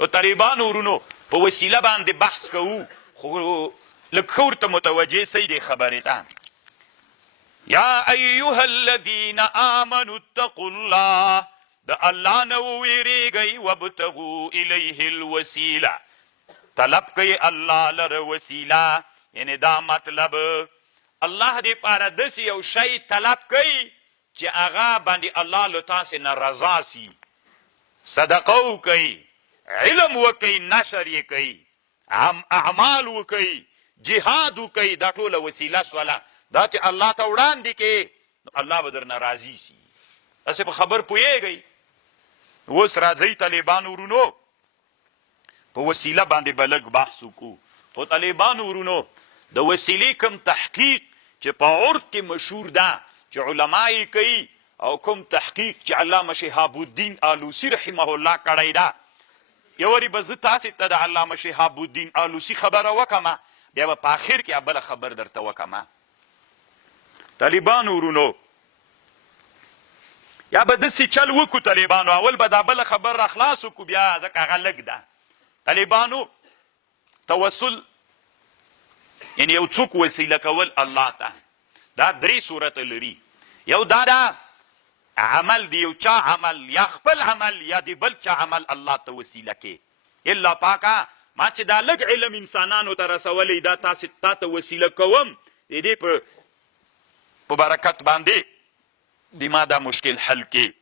او طالبانو ورونو په وسیله باندې بحث کوو خو لږ ښه ورته متوجه سئ دې خبرې ته. یا ایها الذین آمنوا اتقوا الله، د الله نه وویریږئ وابتغوا الیه الوسیله، طلب کوي الله لره وسیله. یعنی دا مطلب الله دې پاره داسې یو شی طلب کوي چې هغه باندې الله له تاسې نه رضا سي. صدقه وکوئ، علم وکوئ، نشر یې کوئ، اعمال وکوئ، جهاد وکوئ، دا ټوله وسیله سوله. دا چې الله ته وړاندې کې نو الله به درنه راضي سي. داسې په خبر پوهېږئ. اوس راځئ طالبانو ورونو په وسیله باندې به لږ بحث وکړو. په طالبانو ورونو د وسیلې کوم تحقیق چې په عرف کې مشهور ده چې علما یې کوي او کوم تحقیق چې علامه شهاب الدین آلوسی رحمه الله کړی ده، یو وارې به زه تاسې ته د علامه شهاب الدین آلوسی خبره وکړمه، بیا به په آخر کې بله خبر درته وکړمه. طالبانو ورونو یا به داسې چل وکړو طالبانو، اول به دا بله خبر را خلاص وکړو بیا ځکه هغه لږ ده. طالبانو توسل یعنی یو څوک وسیله کول الله ته، دا درې صورته لري. یو دا ده عمل دی یو چا عمل یا خپل عمل یا د بل چا عمل الله ته وسیله کې. الا پاکه ما چې دا لږ علم انسانانو ته رسولی دا تاسې تا ته وسیله کوم د دې په برکت باندې د ما دا مشکل حل کې.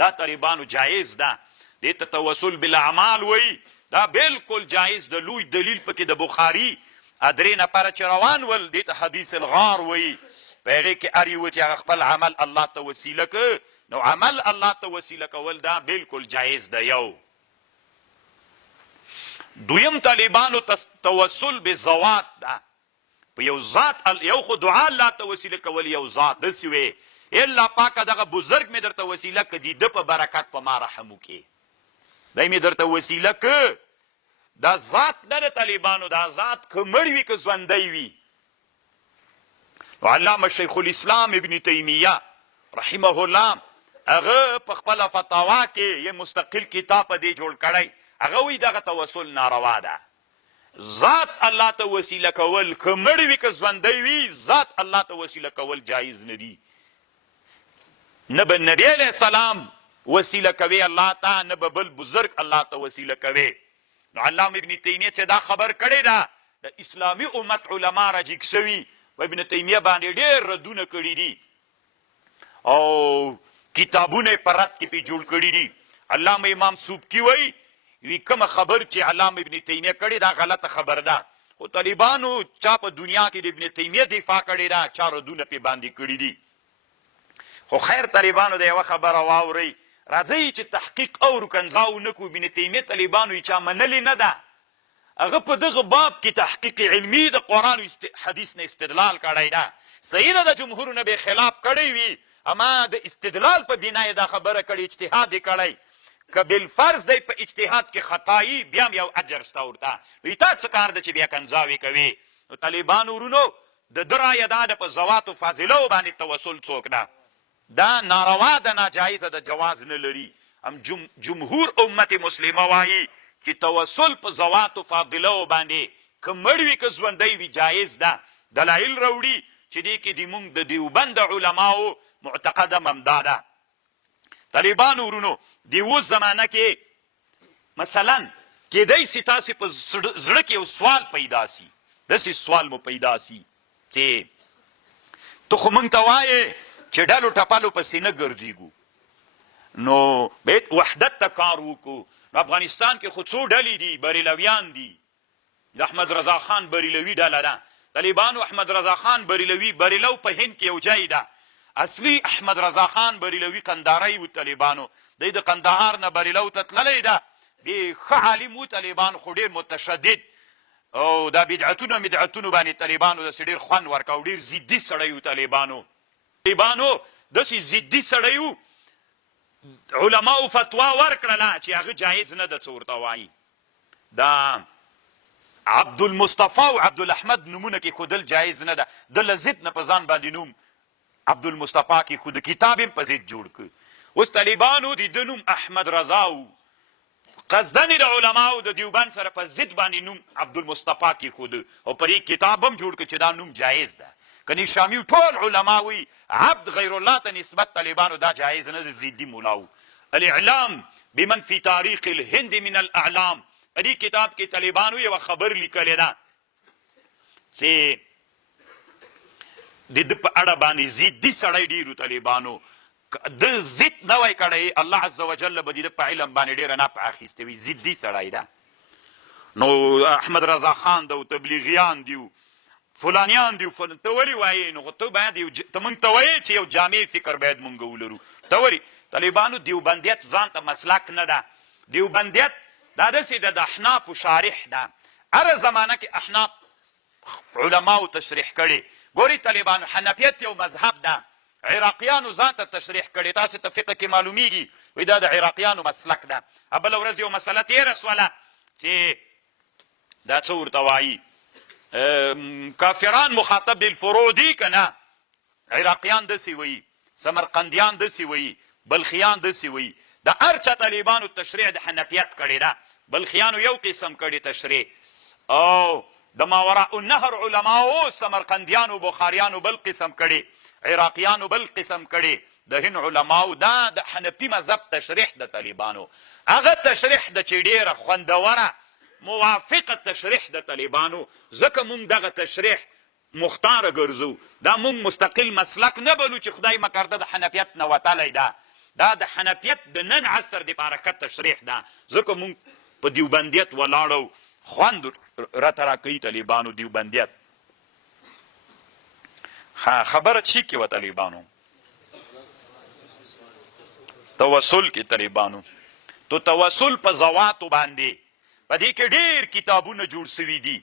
دا طالبانو جایز ده، دې ته توسل بالاعمال وایي. دا بالکل جایز ده. لوی دلیل پکې د بخاري درې نفره چې روان ول دې ته حدیث الغار وایي. په هغې کې هر یو چې هغه خپل عمل الله ته وسیله که نو عمل الله ته وسیله کول دا بالکل جایز ده. یو دویم طالبانو توسل بذوات ده، په یو ذات یو خو دعا الله ته وسیله کول یو ذات داسې وې الا پاکه دغه بزرګ مې درته وسیله که د ده په برکت په ما رحم وکړي، دی مې درته وسیله که. دا ذات نه د طالبانو، دا ذات که مړ وي که ژوندی وي. علامه شیخ الاسلام ابن تیمیه رحمه الله هغه په خپله فتاوا کې یو مستقل کتاب په دې جوړ کړی. هغه وایي دغه توسل ناروا ده. ذات الله ته وسیله کول که مړ وي که ژوندی وي، ذات الله ته وسیله کول جایز نه دي. نه به نبی علیه السلام وسیله کوي الله ته، نه به بل بزرګ الله ته وسیله کوي. نو علامه ابن تیمیه چې دا خبر کړی ده د اسلامي امت علما راجګ شوي و ابن تیمیه باندې ډېر ردونه کړي دي او کتابونه یې په رد کې پې جوړ کړي دي. علامه امام سوبکي وایي وی کومه خبر چې علامه ابن تیمیه کړې دا غلطه خبر ده، خو طالبانو چا په دنیا کې د ابن تیمیه دفاع کړې ده، چا ردونه پې باندې کړي دي. خو خیر طالبانو د یوه خبره واورئ، راځئ چې تحقیق او کنځاو نه کړو. ابن تیمیه طالبانو یې چا منلې نه ده. هغه په دغه باب کې تحقیق علمي د قرآن و حدیث نه استدلال کړی ده. صحیح ده د جمهورو نه به خلاف کړی وي، اما د استدلال په بنا یې دا خبره کړې، اجتهاد یې کړی. که بالفرض دی په اجتهاد کې خطایي بیا هم یو اجر شته ورته. نو تا څه کار ده چې بیا کنځاوې کوې. نو طالبانو ورونو د ده رایه دا ده په ذواتو فاضلو باندې توسل څوک ده دا ناروا ده، ناجایزه ده، جواز نه لري. هم جمهور امت مسلمه وایي چې توسل په ذواتو فاضلو باندې که مړ وي که ژوندی وي جایز ده. دلایل راوړي چې دې کې د مونږ د دیوبند علماو معتقد هم همدا ده. طالبانو ورونو د اوس زمانه کې مثلا کیدای سي تاسې په زړه کې یو سوال پیدا سي، داسې سوال مو پیدا سي چې ته خو موږ ته وایې چې ډلو ټپلو پسې نه ګرځېږو، نو باید وحدت ته کار وکړو. نو افغانستان کې خو څو ډلې دي، بریلویان دي، د احمد رضا خان بریلوي ډله ده. طالبانو احمد رضا خان بریلوي، بریلو په هند کې یو ځای ده، اصلي احمد رضا خان بریلوي قندهاری و. طالبانو دی د قندهار نه بریلو ته تللی ده، دی ښه عالم و. طالبان خو ډېر متشدد او دا بدعتونو باندې طالبانو داسې ډېر خوند ورکه او ډېر ضدي سړی و. طالبانو داسې ضدي سړی و، علماو فتوا ورکړله چې هغه جایز نه ده څه ورته وایي. دا عبدالمصطفی او عبدالاحمد نومونه کې ښودل جایز نه ده. د له ضد نه په ځان باندې نوم عبدالمصطفی کې ښوده، کتاب یې په ضد جوړ کړ. اوس طالبانو د ده نوم احمد رضا و، قصدن د علماو د دیوبند سره په ضد باندې نوم عبدالمصطفی کېښوده او په دې کتاب هم جوړ کړ چې دا نوم جایز ده. کنی شامی ټول علما وی عبد غیر الله ته نسبت طالبانو دا جایز نه ده. زیدی مولاو الاعلام بمن فی تاریخ الهند من الاعلام دې کتاب کې طالبانو یو خبر لیکلی ده چې د ده په اړه باندې ضدي سړی ډېرو طالبانو د ضد نه وای کړی، الله عز وجل به د ده په علم باندې ډېره نفع اخیستې وي. ضدي سړی ده. نو احمد رضا خان ده او تبلیغیان دي او فلانیان دي. ته ولې وایې؟ نو ته باید ته موږ ته وایې چې یو جامع فکر باید موږ ولرو. ته ولې؟ طالبانو دیوبندیت ځان ته مسلک نه ده. دیوبندیت دا داسې ده د احنافو شارح ده. هره زمانه کې احناف علماو تشریح کړي. ګورې طالبانو حنفیت یو مذهب ده، عراقیانو ځان ته تشریح کړي. تاسې ته فقه کې معلومیږي وایي دا د عراقیانو مسلک ده. بله ورځ یو مسله تېره سوله چې دا څه ورته وایي کافران مخاطب بالفروع دي که نه؟ عراقیان داسې وایي، سمرقندیان داسې وایي، بلخیان داسې وایي. د هر چا طالبانو تشریح د حنفیت کړې ده. بلخیانو یو قسم کړي تشریح، او د ماوراء النهر علماو سمرقندیانو بخاریانو بل قسم کړي، عراقیانو بل قسم کړي. د هند علماو دا د حنفي مذهب تشریح د طالبانو هغه تشریح د چې ډېره خوندوره موافقه تشریح د طالبانو. ځکه مونږ دغه تشریح مختاره ګرځو. دا مونږ مستقل مسلک نه بلو چې خدای مکرده د حنفیت نه وتلی ده. دا د حنفیت د نن عصر دپاره ښه تشریح ده. ځکه مونږ په دیوبندیت ولاړو. خوند راته راکوي طالبانو دیوبندیت. خبره چی کې وه طالبانو؟ توسل کې طالبانو. تو توسل په ذواتو باندې په دې کې ډېر کتابونه جوړ سوي دي.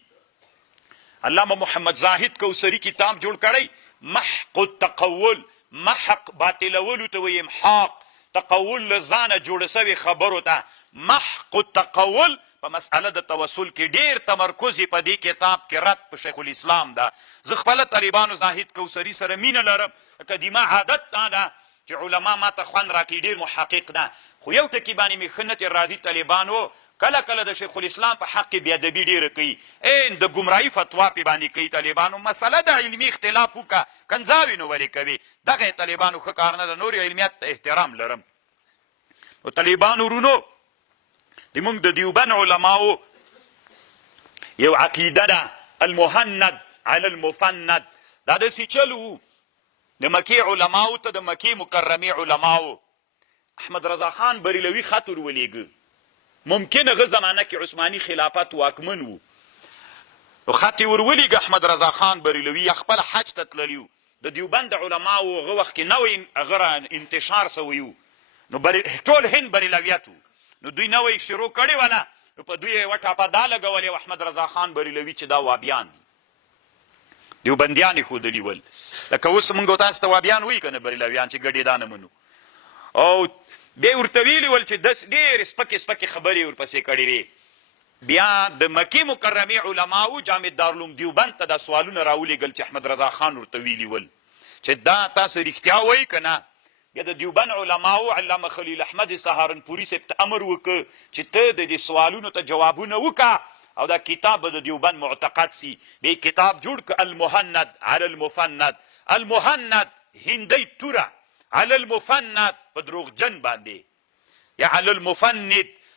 علامه محمد زاهد کوثري کتاب جوړ کړی محق التقول. محق باطلولو ته وایي امحاق. تقول له ځانه جوړه سوې خبرو ته محق التقول. په مسئله د توسل کې ډېر تمرکز یې په دې کتاب کې رد په شیخ الاسلام ده. زه خپله طالبانو زاهد کوثري سره مینه لرم. قدیمه عادت دا ده چې علما ما ته خوند راکوي، ډېر محقق ده. خو یو ټکي باندې مې ښه نه ترې راځي طالبانو کله کله د شیخ الاسلام په حق کې بېادبي ډېره کوي. د ګمراهي فتوا پې باندې کوي طالبانو. مسله د علمي اختلاف وکړه، کنځاوې نو ولې کوي؟ دغه یې طالبانو ښه کار نه ده. نور علمیت ته احترام لرم. نو طالبانو ورونو زموږ د دیوبند علماو یو عقیده ده المهند علی المفند. دا داسې چل و د مکې علماو ته د مکې مکرمې علماو احمد رضا خان بریلوي خط ور ولېږه. ممکن هغه زمانه کې عثماني خلافت واکمن و. نو خط یې ور ولېږه احمد رضا خان بریلوي خپل حج ته تللی و. د دیوبند علماو هغه وخت کې نوی هغه انتشار سوی و. نو ټول هند بریلویت و. نو دوی نوی شروع کړې وله. نو په دوی یې یوه ټاپه دا لګولې و احمد رضا خان بریلوي چې دا وابیان دي. دیوبندیان یې ښودلي ول. لکه اوس موږ تاسو ته وابیان وایي که نه بریلویان چې ګډې دا نه منو. او بیا یې ورته ویلي ول چې داسې ډېرې سپکې سپکې خبرې ورپسې کړې وې. بیا د مکې مکرمې علماو جامع دارالعلوم دیوبند ته دا سوالونه راولېږل چې احمد رضا خان ورته ویلي ول چې دا تاسو رښتیا وایي که نه؟ بیا د دیوبند علماو علامه خلیل احمد سهارنپوري صاحب ته امر وکړ چې ته د دې سوالونو ته جوابونه وکړه او دا کتاب به د دیوبند معتقد سي. بیا کتاب جوړ کړ المهند علی المفند. المهند هندۍ توره علی المفند په دروغجن باندې یا علی المفند.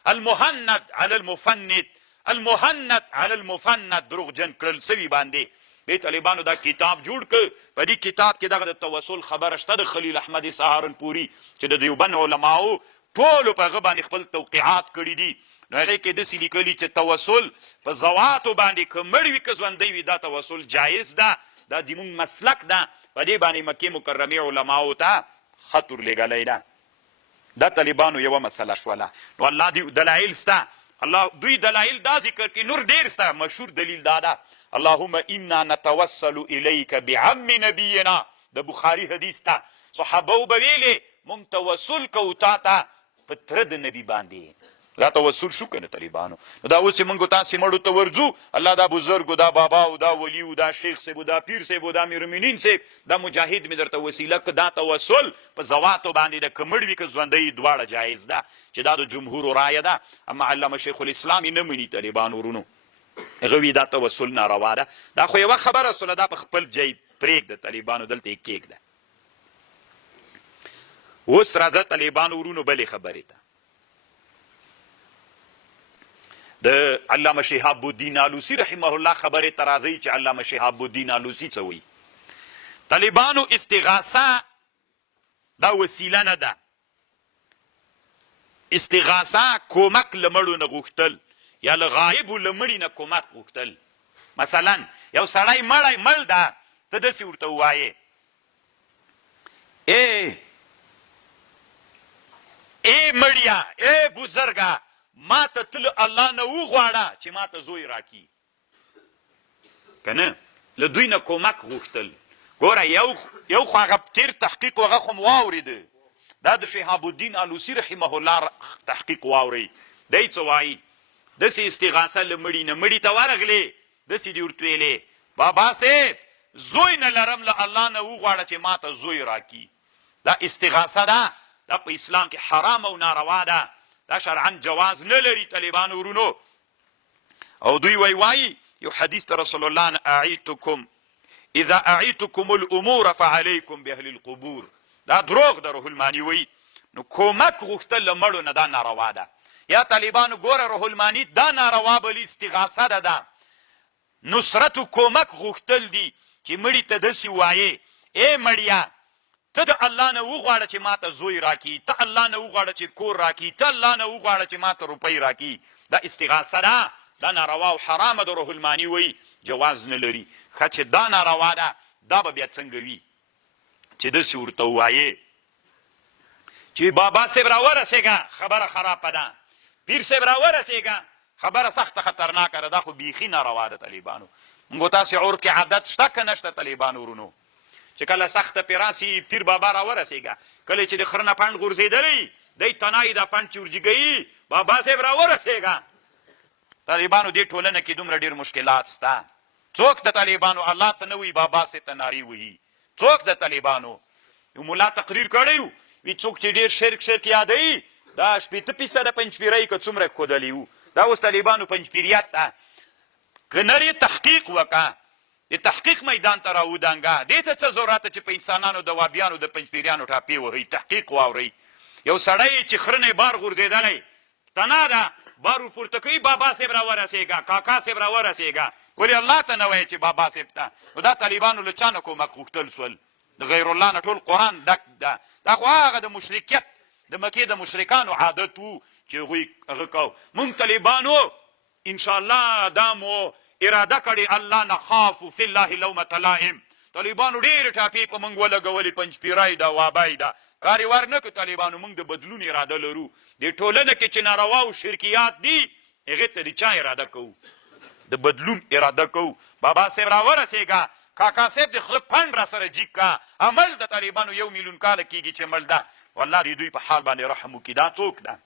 المهند علی المفند. المهند علی المفند دروغجن کړل سوي باندې. بیا طالبانو دا کتاب جوړ کړ. په دې کتاب کې دغه د توسل خبره شته د خلیل احمد سهارنپوري چې د دیوبند علماو ټولو په هغه باندې خپل توقیعات کړي دي. نو هغې کې داسې لیکلي چې توسل په ذواتو باندې که مړ وي که ژوندی وي دا توسل جایز ده. دا زموږ مسلک ده. په دې باندې مکې مکرمې علماو ته خط ورلېږلی ده. دا طالبانو یوه مسله شوله. نو الله دلایل سته. الله دوی دلایل دا ذکر کوي. نور ډېر سته. مشهور دلیل دا ده اللهم انا نتوسل الیک بعم نبینا. د بخاري حدیث ته صحابه به ویلې مونږ توسل کوو تا ته په تره د نبي باندې. دا توسل شو کنه طالبانو. دا اوس چې موږ تاسې مړو ته ورځو، الله دا بزرګ دا بابا او دا ولی او دا شیخ صاحب او دا پیر صاحب او دا امیرالمؤمنین صاحب دا مجاهد مې درته وسیله که دا توسل په زواتو باندې د که مړ وي که ژوندی دواړه جایز ده، چې دا د جمهورو رایه ده. اما علامه شیخ الاسلام یې نه مني طالبانو ورونو، هغه وي دا توسل ناروا ده. دا خو یوه خبره سوله، دا په خپل ځای پرېږده طالبانو، دلته یې کېږده. اوس راځه طالبانو ورونو بلې خبرې ته. د علامه شهاب الدین آلوسی رحمه الله خبرې ته راځئ چې علامه شهاب الدین آلوسی څه وایي. طالبانو استغاثه دا وسیله نه ده. استغاثه کومک له مړو نه غوښتل یا له غایبو له مړي نه کومک غوښتل. مثلا یو سړی مړ ده، ته داسې ورته ووایې ای مړیا، ای بزرګه، ما ته تل الله نه وغواړه چې ما ته زوی راکي، که نه له دوی نه کومک غوښتل. ګوره یو خو هغه تیر تحقیق هغه خو م واورېده، دا د شهاب الدین آلوسی رحمه الله تحقیق واورئ. دی څه وایي؟ داسې استغاثه له مړي نه، مړي ته ورغلې، داسې دې ورته ویلې بابا صاحب زوی نه لرم، له الله نه وغواړه چې ما ته زوی راکي. دا استغاثه ده، دا په اسلام کې حرام او ناروا ده، دا شرعا جواز نه لري طالبانو ورونو. او دوی وایي یو حدیث ته رسول الله نه اعیتکم اذا اعیتکم الامور فعلیکم باهل القبور. دا دروغ ده، روح المانی وایي. نو کومک غوښتل له مړو نه دا ناروا ده. یا طالبانو ګوره روح المانی دا ناروا بلي، استغاثه ده، دا نصرت و کومک غوښتل دي چې مړي ته داسې وایې ای مړیا ته د الله نه وغواړه چې ما ته زوی راکي، ته الله نه وغواړه چې کور راکي، ته الله نه وغواړه چې ما ته روپۍ راکي. دا استغاثه ده، دا ناروا او حرامه ده. روح المانی وایي جواز نه لري. ښه چې دا ناروا ده، دا به بیا څنګه وي چې داسې ورته ووایې چې بابا صاحب راورسېږه خبره خرابه ده، پیر صاحب راورسېږه خبره سخته خطرناکه ده. دا خو بیخي ناروا ده طالبانو. موږ تاسې عرف کې عادت شته که نشته طالبانو ورونو؟ چې کله سخته پې راسي پیر بابا راورسېږه، کله چې د خره نه پنډ غورځېدلی دی تنایي دا پنډ چې ورجګوي بابا صاحب راورسېږه. طالبانو دې ټولنه کې دومره ډېر مشکلات شته. څوک د طالبانو الله ته نه وایي بابا صاحب ته نارې وهي؟ څوک د طالبانو؟ یو ملا تقریر کړی و، وي څوک چې ډېر شرک یادوي دا 80% پنجپیرۍ که څومره ښودلی وو، دا اوس طالبانو پنجپیریت ده. که نر یې تحقیق وکړه، د تحقیق میدان ته راودانګه، دې ته څه ضرورت چې په انسانانو د وابیانو د پنجپیریانو ټاپې وهئ. تحقیق واورئ. یو سړی چې خره نه بار غورځېدلی تنا ده، بار ورپورته کوي بابا صاحب راورسېږه، کاکا صاحب راورسېږه، ولې الله ته نه وایي چې بابا صاحب ته؟ نو دا طالبانو له چا نه کومک غوښتل سول؟ د غیر الله نه ټول قرآن ډک ده. دا خو هغه د مشرکیت د مکې د مشرکانو عادت وو چې هغوی هغه کو. موږ طالبانو انشاءالله دا مو اراده کړې الله نخاف فی الله لومة لائم. طالبانو ډېرې ټاپې په موږ ولګولې، پنجپیری ده، وابی ده، کار یې ور نه کړو. طالبانو موږ د بدلون اراده لرو. دې ټولنه کې چې ناروا او شرکیات دي هغې ته د چا اراده کوو؟ د بدلون اراده کوو. بابا صاحب راورسېږه، کاکا صاحب د خله پنډ را سره جیګ کا. عمل د طالبانو 1 میلیون کاله کېږي چې مړ ده. والله د دوی په حال باندې رحم وکړي. دا څوک ده؟